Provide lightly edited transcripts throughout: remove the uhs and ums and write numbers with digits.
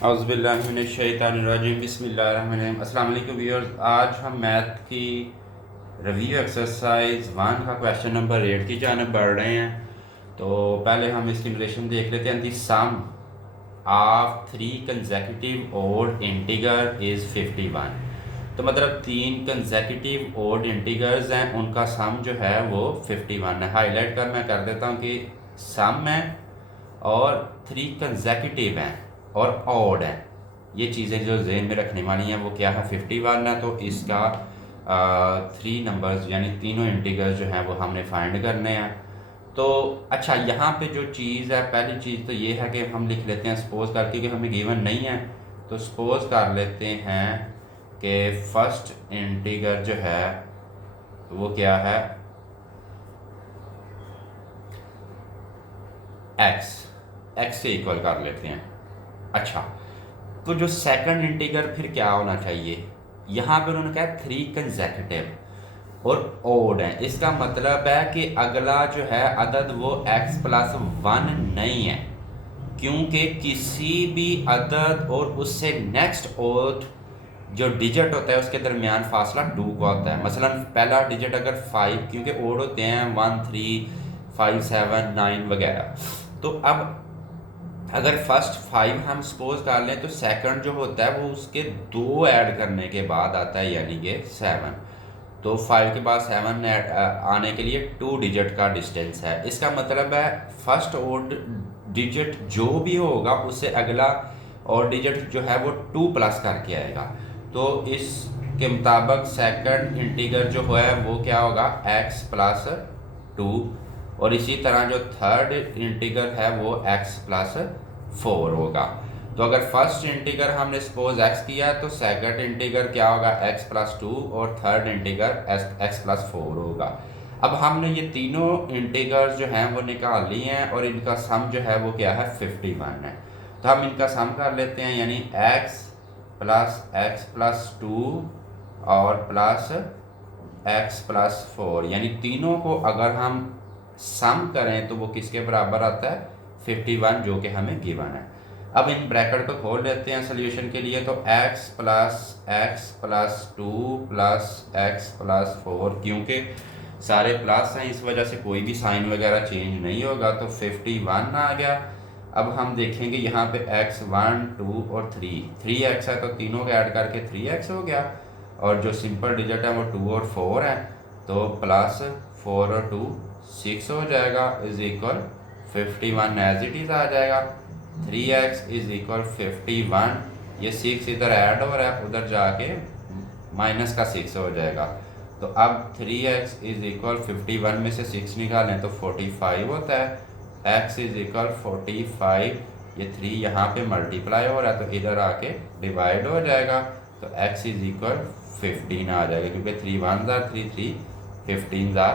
औज़ुबिल्लाहिमिनश्शैतानिर्रजीम बिस्मिल्लाहिर्रहमानिर्रहीम। अस्सलाम वालेकुम व्यूअर्स, आज हम मैथ की रिव्यू एक्सरसाइज 1 का क्वेश्चन नंबर 8 की जानब बढ़ रहे हैं। तो पहले हम इसकी रिलेशन देख लेते हैं। The sum of 3 consecutive odd integer is 51। तो मतलब 3 कंसेक्यूटिव ओड इंटीगर्स हैं, उनका सम जो है वो 51 है। हाईलाइट कर मैं कर देता हूँ कि सम है और 3 कंसेक्यूटिव हैं और ऑड है। ये चीज़ें जो जेहन में रखने वाली हैं वो क्या है, 51 है। तो इसका 3 नंबर्स यानी तीनों इंटीगर्स जो हैं वो हमने फाइंड करने हैं। तो अच्छा, यहाँ पे जो चीज़ है, पहली चीज़ तो ये है कि हम लिख लेते हैं सपोज करके कि हमें गिवन नहीं है, तो सपोज कर लेते हैं कि फर्स्ट इंटीगर जो है वो क्या है, एक्स से इक्वल कर लेते हैं। अच्छा, तो जो सेकंड इंटीगर फिर क्या होना चाहिए, यहाँ पे उन्होंने कहा 3 कंसेक्यूटिव और ओड है। इसका मतलब है कि अगला जो है अदद वो x+1 नहीं है, क्योंकि किसी भी अदद और उससे नेक्स्ट ओड जो डिजिट होता है उसके दरमियान फासला 2 का होता है। मसलन पहला डिजिट अगर 5, क्योंकि ओड होते हैं 1 3 5 7 9 वगैरह। तो अब अगर फर्स्ट 5 हम सपोज कर लें तो सेकंड जो होता है वो उसके 2 ऐड करने के बाद आता है, यानी कि 7। तो 5 के बाद 7 आने के लिए 2 डिजिट का डिस्टेंस है। इसका मतलब है फर्स्ट ओड डिजिट जो भी होगा उससे अगला और डिजिट जो है वो 2 प्लस करके आएगा। तो इसके मुताबिक सेकंड इंटीगर जो है वो क्या होगा, x+2। और इसी तरह जो थर्ड इंटीगर है वो x+4 होगा। तो अगर फर्स्ट इंटीगर हमने सपोज x किया है तो सेकंड इंटीगर क्या होगा, x+2 और थर्ड इंटीगर x+4 होगा। अब हमने ये तीनों इंटीगर्स जो हैं वो निकाल लिए हैं और इनका सम जो है वो क्या है, 51 है। तो हम इनका सम कर लेते हैं, यानी x+x+2 और प्लस x+4, यानी तीनों को अगर हम सम करें तो वो किसके बराबर आता है, 51, जो कि हमें गिवन है। अब इन ब्रैकेट को खोल लेते हैं सोल्यूशन के लिए। तो x+x+2 प्लस x+4, क्योंकि सारे प्लस हैं इस वजह से कोई भी साइन वगैरह चेंज नहीं होगा, तो 51 आ गया। अब हम देखेंगे यहाँ पे x 1 2 और 3x है, तो तीनों को ऐड करके 3x हो गया। और जो सिंपल डिजिट है वो 2 और 4 है, तो प्लस 4 और 2 6 हो जाएगा, is equal 51 as it is आ जाएगा। 3x इज इक्वल 51, ये 6 इधर ऐड हो रहा है, उधर जाके माइनस का 6 हो जाएगा। तो अब 3x इज इक्वल 51 में से 6 निकालें तो 45 होता है। x इज इक्वल 45, ये 3 यहाँ पे मल्टीप्लाई हो रहा है तो इधर आके डिवाइड हो जाएगा, तो x इज इक्वल 15 आ जाएगा, क्योंकि 3 1 ज़ार 3 3 15 ज़ार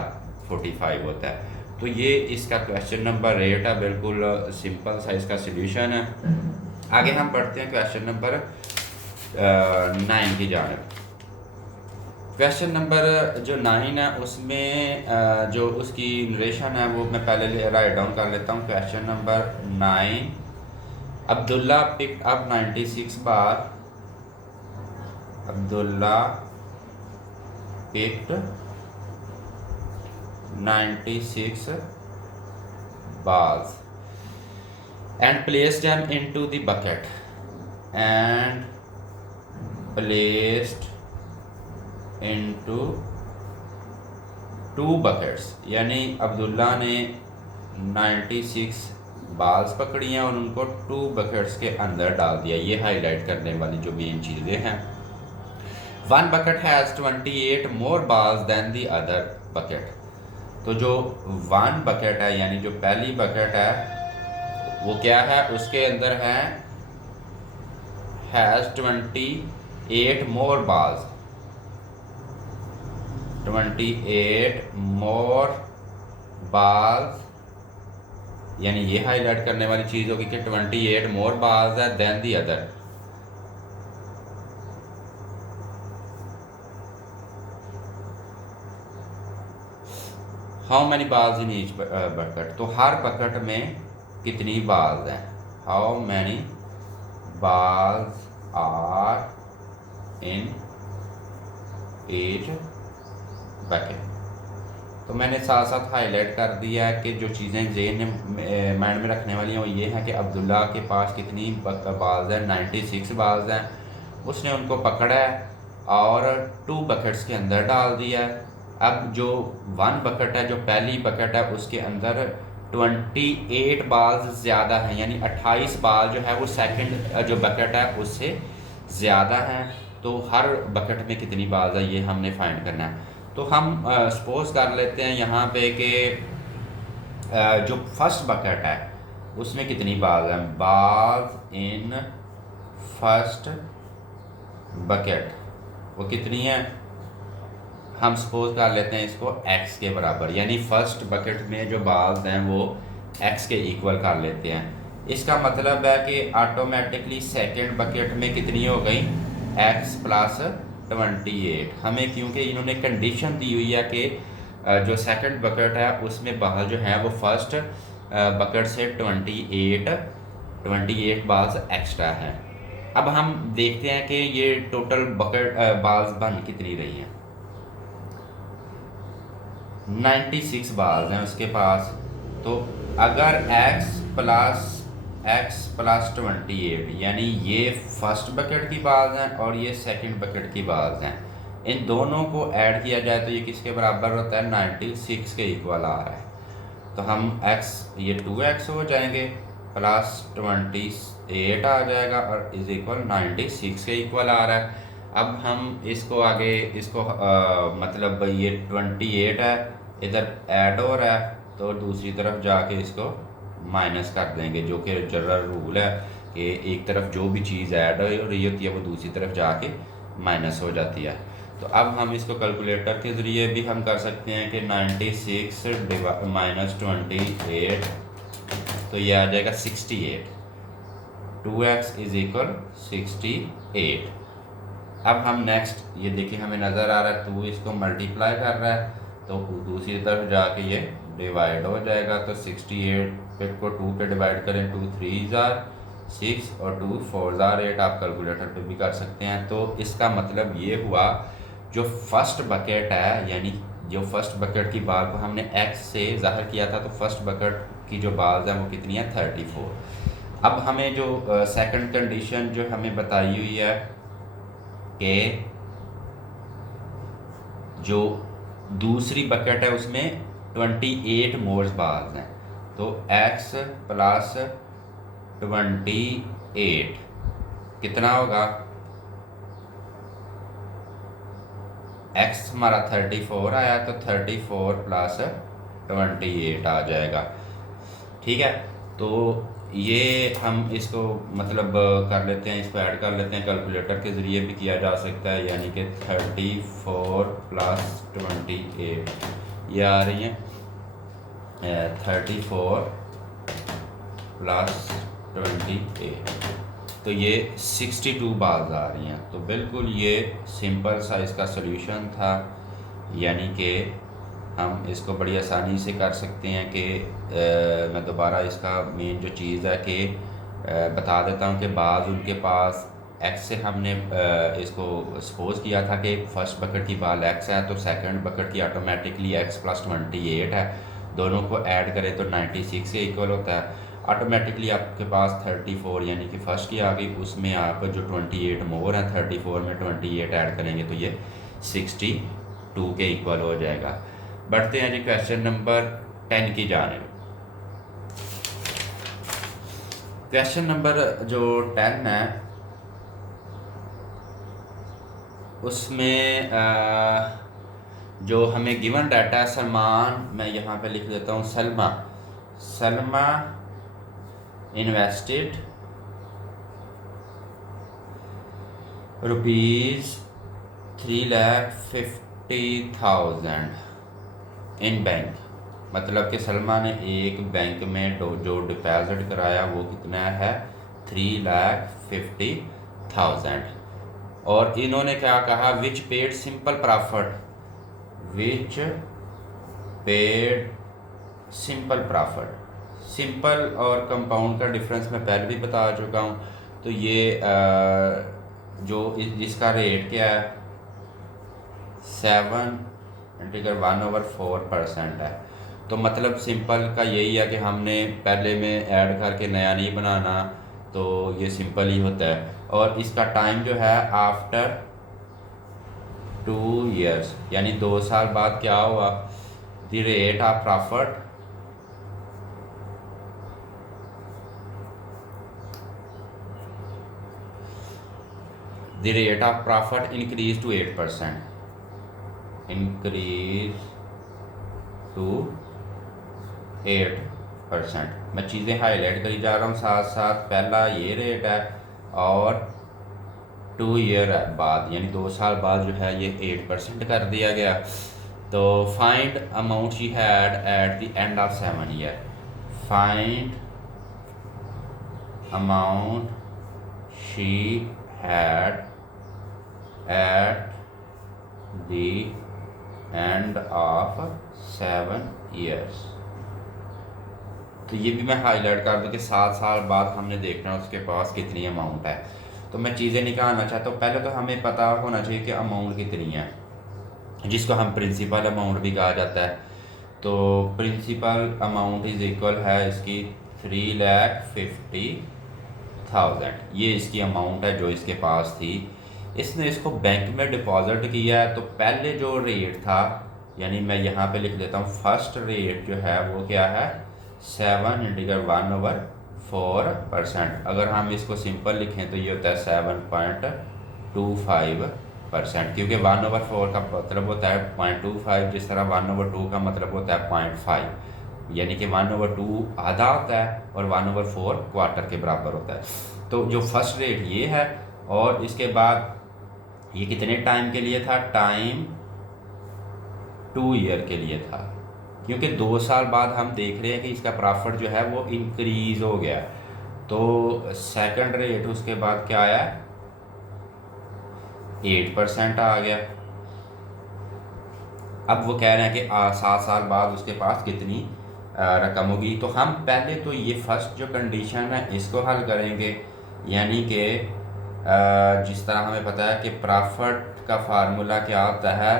45 होता है। तो ये इसका क्वेश्चन नंबर 8 है, बिल्कुल सिंपल सा इसका सोल्यूशन है। आगे हम बढ़ते हैं क्वेश्चन नंबर 9 की जानब। क्वेश्चन नंबर जो 9 है उसमें जो उसकी नरेशन है वो मैं पहले राइट डाउन कर लेता हूँ। Question number 9, Abdullah picked up 96 bar. Abdullah picked 96 balls and placed them into the bucket and placed into 2 buckets, यानी अब्दुल्ला ने 96 बाल्स पकड़ी हैं और उनको 2 बकेट्स के अंदर डाल दिया। ये हाईलाइट करने वाली जो मेन चीज़ें हैं। 1 bucket has 28 more balls than the other bucket। तो जो 1 बकेट है यानी जो पहली बकेट है वो क्या है, उसके अंदर है हैज़ 28 मोर बाल्स, 28 मोर बाल्स, यानी ये हाईलाइट करने वाली चीज़ होगी कि 28 मोर बाल्स है then the other. How many balls in each bucket, तो हर बकेट में कितनी बाल्स हैं, how many balls are in each bucket। तो मैंने साथ साथ हाईलाइट कर दिया है कि जो चीज़ें जेन माइंड में रखने वाली हैं वो ये हैं कि अब्दुल्ला के पास कितनी बाल्स हैं, 96 बाल्स हैं। उसने उनको पकड़ा है और 2 बकेट्स के अंदर डाल दिया है। अब जो 1 बकेट है, जो पहली बकेट है, उसके अंदर 28 बाल्स ज़्यादा हैं, यानी 28 बाल जो है वो सेकंड जो बकेट है उससे ज़्यादा हैं। तो हर बकेट में कितनी बाल्स है ये हमने फाइंड करना है। तो हम सपोज कर लेते हैं यहाँ पे कि जो फर्स्ट बकेट है उसमें कितनी बाल्स हैं। बाल्स इन फर्स्ट बकेट वो कितनी है, हम सपोज कर लेते हैं इसको x के बराबर, यानी फर्स्ट बकेट में जो बाल्स हैं वो x के इक्वल कर लेते हैं। इसका मतलब है कि ऑटोमेटिकली सेकंड बकेट में कितनी हो गई, x प्लस 28। हमें क्योंकि इन्होंने कंडीशन दी हुई है कि जो सेकंड बकेट है उसमें बाल जो है वो फर्स्ट बकेट से 28 बाल्स एक्स्ट्रा हैं। अब हम देखते हैं कि ये टोटल बकेट बाल्स बन कितनी रही हैं। 96 बाल्स हैं उसके पास। तो अगर x प्लस 28, यानी ये फर्स्ट बकेट की बाल्स हैं और ये सेकंड बकेट की बाल्स हैं, इन दोनों को ऐड किया जाए तो ये किसके बराबर होता है, 96 के इक्वल आ रहा है। तो हम x ये 2x हो जाएंगे प्लस 28 आ जाएगा और इज इक्वल 96 के इक्वल आ रहा है। अब हम इसको आगे इसको मतलब ये 28 है इधर ऐड हो रहा है तो दूसरी तरफ जाके इसको माइनस कर देंगे, जो कि जनरल रूल है कि एक तरफ जो भी चीज़ ऐड हो रही होती है वो दूसरी तरफ जाके माइनस हो जाती है। तो अब हम इसको कैलकुलेटर के ज़रिए भी हम कर सकते हैं कि 96 माइनस 28, तो ये आ जाएगा 68। 2x is equal 68। अब हम नेक्स्ट ये देखिए हमें नज़र आ रहा है 2 इसको मल्टीप्लाई कर रहा है तो दूसरी तरफ जाके ये डिवाइड हो जाएगा। तो 68 को 2 पे डिवाइड करें, 2 3 ज़ार 6 और 2 4 ज़ार 8, आप कैलकुलेटर पे भी कर सकते हैं। तो इसका मतलब ये हुआ जो फर्स्ट बकेट है, यानी जो फर्स्ट बकेट की बाल को हमने x से ज़ाहिर किया था, तो फर्स्ट बकेट की जो बाल्स हैं वो कितनी है 34। अब हमें जो सेकंड कंडीशन जो हमें बताई हुई है कि जो दूसरी बकेट है उसमें 28 मोर बाल्स हैं, तो x प्लस 28 कितना होगा, x हमारा 34 आया तो 34 प्लस 28 आ जाएगा। ठीक है, तो ये हम इसको मतलब कर लेते हैं, इसको ऐड कर लेते हैं, कैलकुलेटर के ज़रिए भी किया जा सकता है, यानी कि 34 प्लस 28 ये आ रही हैं 34 प्लस 28, तो ये 62 बाल्स आ रही हैं। तो बिल्कुल ये सिंपल सा इसका सॉल्यूशन था, यानी कि हम इसको बड़ी आसानी से कर सकते हैं कि मैं दोबारा इसका मेन जो चीज़ है कि बता देता हूँ कि बाज़ उनके पास x से हमने इसको सपोज किया था कि फर्स्ट बकेट की बाल x है तो सेकंड बकेट की ऑटोमेटिकली x प्लस 28 है, दोनों को ऐड करें तो 96 के इक्वल होता है। ऑटोमेटिकली आपके पास 34 यानी कि फर्स्ट की आ गई, उसमें आप जो 28 मोर है 34 में 28 ऐड करेंगे तो ये 62 के इक्वल हो जाएगा। बढ़ते हैं जी क्वेश्चन नंबर 10 की जानिब। क्वेश्चन नंबर जो 10 है उसमें जो हमें गिवन डाटा सलमान, मैं यहाँ पे लिख देता हूँ सलमा इन्वेस्टेड ₹3,50,000 इन बैंक, मतलब कि सलमा ने एक बैंक में जो डिपॉजिट कराया वो कितना है 3,50,000, और इन्होंने क्या कहा विच पेड सिंपल प्रॉफिट। सिंपल और कंपाउंड का डिफरेंस मैं पहले भी बता चुका हूँ। तो तो ये जो इसका रेट क्या है 7/1/4% है। तो मतलब सिंपल का यही है कि हमने पहले में ऐड करके नया नहीं बनाना, तो ये सिंपल ही होता है। और इसका टाइम जो है आफ्टर 2 years, यानी 2 साल बाद क्या हुआ, the rate of profit increase to 8%, increase to 8%। मैं चीज़ें हाईलाइट करी जा रहा हूँ साथ साथ। पहला ये रेट है और 2 year बाद यानी 2 साल बाद जो है ये 8% कर दिया गया। तो find amount she had at the end of 7 year, find amount she had at the end of 7 years। तो ये भी मैं हाईलाइट कर दूँ कि 7 साल बाद हमने देखना है उसके पास कितनी अमाउंट है। तो मैं चीज़ें निकालना चाहता हूँ। पहले तो हमें पता होना चाहिए कि अमाउंट कितनी है, जिसको हम प्रिंसिपल अमाउंट भी कहा जाता है। तो प्रिंसिपल अमाउंट इज़ इक्वल है इसकी 3,50,000। ये इसकी अमाउंट है जो इसके पास थी। इसने इसको बैंक में डिपॉजिट किया है। तो पहले जो रेट था, यानी मैं यहाँ पे लिख देता हूँ, फर्स्ट रेट जो है वो क्या है 7/1/4%। अगर हम इसको सिंपल लिखें तो ये होता है 7.25%, क्योंकि 1/4 का मतलब होता है 0.25, जिस तरह 1/2 का मतलब होता है 0.5, यानी कि 1/2 आधा होता है और 1/4 क्वार्टर के बराबर होता है। तो जो फर्स्ट रेट ये है, और इसके बाद ये कितने टाइम के लिए था, टाइम 2 year के लिए था, क्योंकि 2 साल बाद हम देख रहे हैं कि इसका प्रॉफिट जो है वो इंक्रीज हो गया। तो सेकंड रेट उसके बाद क्या आया, 8% आ गया। अब वो कह रहे हैं कि 7 साल बाद उसके पास कितनी रकम होगी। तो हम पहले तो ये फर्स्ट जो कंडीशन है इसको हल करेंगे, यानी कि जिस तरह हमें पता है कि प्रॉफिट का फार्मूला क्या होता है,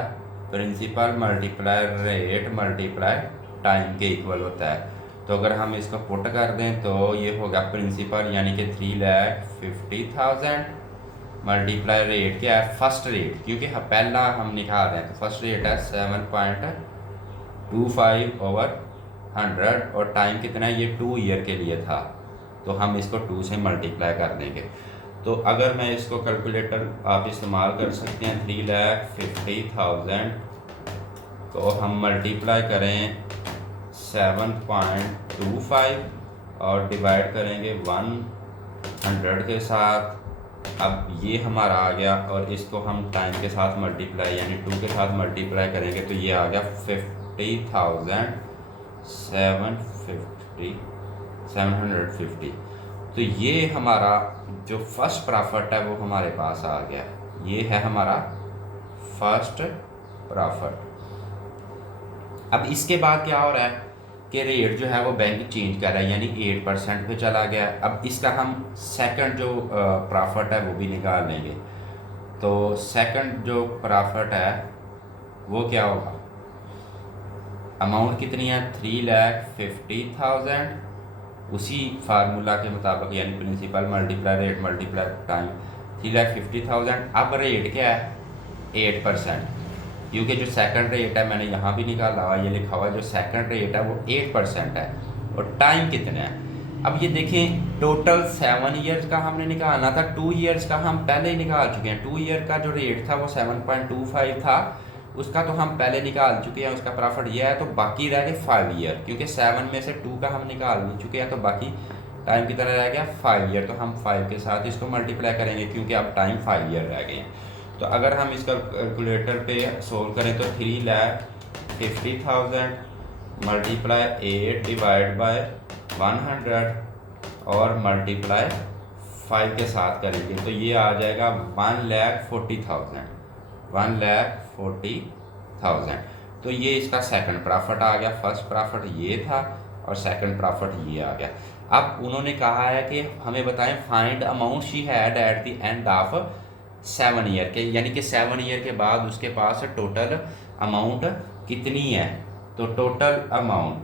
principal multiply rate multiply time के इक्वल होता है। तो अगर हम इसको पुट कर दें तो ये होगा प्रिंसिपल यानी कि 3,50,000 मल्टीप्लाई रेट क्या है, फर्स्ट रेट, क्योंकि पहला हम निकाल रहे हैं। तो फर्स्ट रेट है 7.25/100 और टाइम कितना है, ये 2 year के लिए था। तो हम इसको 2 से मल्टीप्लाई कर देंगे। तो अगर मैं इसको कैलकुलेटर आप इस्तेमाल कर सकते हैं, 3,50,000 को हम मल्टीप्लाई करें 7.25 और डिवाइड करेंगे 100 के साथ। अब ये हमारा आ गया, और इसको हम टाइम के साथ मल्टीप्लाई यानी 2 के साथ मल्टीप्लाई करेंगे तो ये आ गया 50,750। तो ये हमारा जो फर्स्ट प्रॉफिट है वो हमारे पास आ गया। ये है हमारा फर्स्ट प्रॉफिट। अब इसके बाद क्या हो रहा है कि रेट जो है वो बैंक चेंज कर रहा है, यानी 8% पे चला गया। अब इसका हम सेकंड जो प्रॉफिट है वो भी निकाल लेंगे। तो सेकंड जो प्रॉफिट है वो क्या होगा, अमाउंट कितनी है 3,50,000, उसी फार्मूला के मुताबिक यानी principal multiply rate multiply time 3,50,000। अब रेट क्या है 8%, क्योंकि जो सेकंड रेट है मैंने यहाँ भी निकाला हुआ, ये लिखा हुआ जो सेकंड रेट है वो 8% है। और टाइम कितना है, अब ये देखें टोटल 7 years का हमने निकालना था, 2 years का हम पहले ही निकाल चुके हैं। 2 year का जो रेट था वो 7.25 था, उसका तो हम पहले निकाल चुके हैं, उसका प्रॉफिट ये है। तो बाकी रह गए 5 year, क्योंकि 7 में से 2 का हम निकाल नहीं चुके हैं, तो बाकी टाइम की तरह रह गया 5 year। तो हम 5 के साथ इसको मल्टीप्लाई करेंगे क्योंकि अब टाइम 5 year रह गए हैं। तो अगर हम इसका कैलकुलेटर पे सोल्व करें तो 3,50,000 मल्टीप्लाई 8 डिवाइड बाय 100 और मल्टीप्लाई 5 के साथ करेंगे तो ये आ जाएगा 1,40,000। तो ये इसका सेकंड प्रॉफिट आ गया। फर्स्ट प्रॉफिट ये था और सेकंड प्रॉफिट ये आ गया। अब उन्होंने कहा है कि हमें बताएं find amount she had at the end of 7 year के, यानी कि 7 ईयर के बाद उसके पास टोटल अमाउंट कितनी है। तो टोटल अमाउंट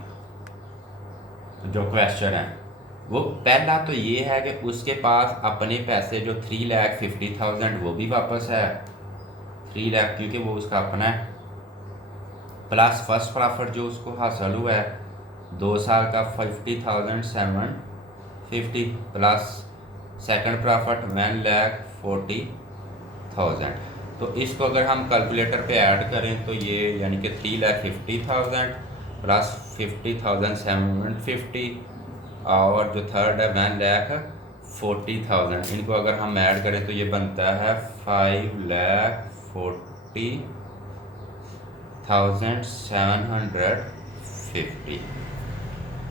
जो क्वेश्चन है वो पहला तो ये है कि उसके पास अपने पैसे जो 3,50,000 वो भी वापस है, 3 लाख क्योंकि वो उसका अपना है, प्लस फर्स्ट प्रॉफिट जो उसको हासिल हुआ है 2 साल का 50,750 प्लस सेकंड प्रॉफिट 1,40,000। तो इसको अगर हम कैलकुलेटर पे ऐड करें तो ये यानी कि 3,50,000 प्लस 50,750 और जो थर्ड है 1,40,000, इनको अगर हम ऐड करें तो ये बनता है 5,40,750।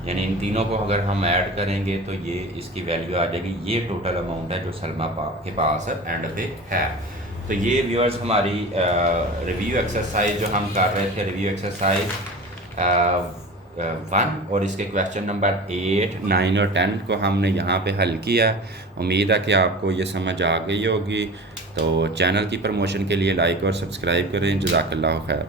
यानी इन तीनों को अगर हम ऐड करेंगे तो ये इसकी वैल्यू आ जाएगी। ये टोटल अमाउंट है जो सलमा के पास एंड पे है। तो ये व्यूअर्स हमारी रिव्यू एक्सरसाइज जो हम कर रहे थे, रिव्यू एक्सरसाइज 1 और इसके क्वेश्चन नंबर 8, 9 और 10 को हमने यहाँ पे हल किया। उम्मीद है कि आपको ये समझ आ गई होगी। तो चैनल की प्रमोशन के लिए लाइक और सब्सक्राइब करें। जज़ाकल्लाहु खैर।